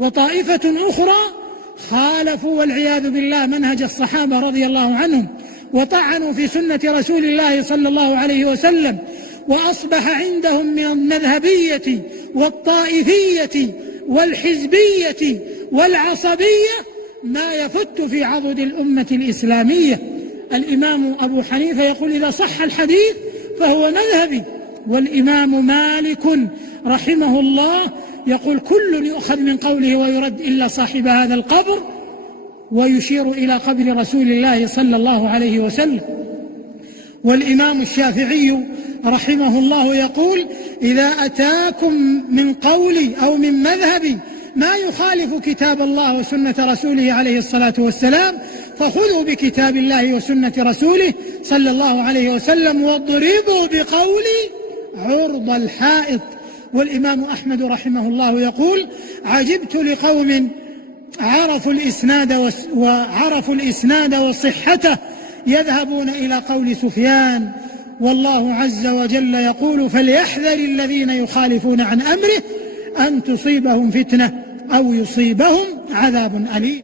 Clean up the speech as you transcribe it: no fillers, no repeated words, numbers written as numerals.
وطائفة أخرى خالفوا والعياذ بالله منهج الصحابة رضي الله عنهم، وطعنوا في سنة رسول الله صلى الله عليه وسلم، وأصبح عندهم من المذهبية والطائفية والحزبية والعصبية ما يفت في عضد الأمة الإسلامية. الإمام أبو حنيفة يقول إذا صح الحديث فهو مذهبي، والإمام مالك رحمه الله يقول كل يؤخذ من قوله ويرد إلا صاحب هذا القبر، ويشير إلى قبر رسول الله صلى الله عليه وسلم. والإمام الشافعي رحمه الله يقول إذا أتاكم من قولي أو من مذهبي ما يخالف كتاب الله وسنة رسوله عليه الصلاة والسلام فخذوا بكتاب الله وسنة رسوله صلى الله عليه وسلم واضربوا بقولي عرض الحائط. والإمام أحمد رحمه الله يقول عجبت لقوم عرفوا الإسناد وصحته يذهبون إلى قول سفيان، والله عز وجل يقول فليحذر الذين يخالفون عن أمره أن تصيبهم فتنة أو يصيبهم عذاب أليم.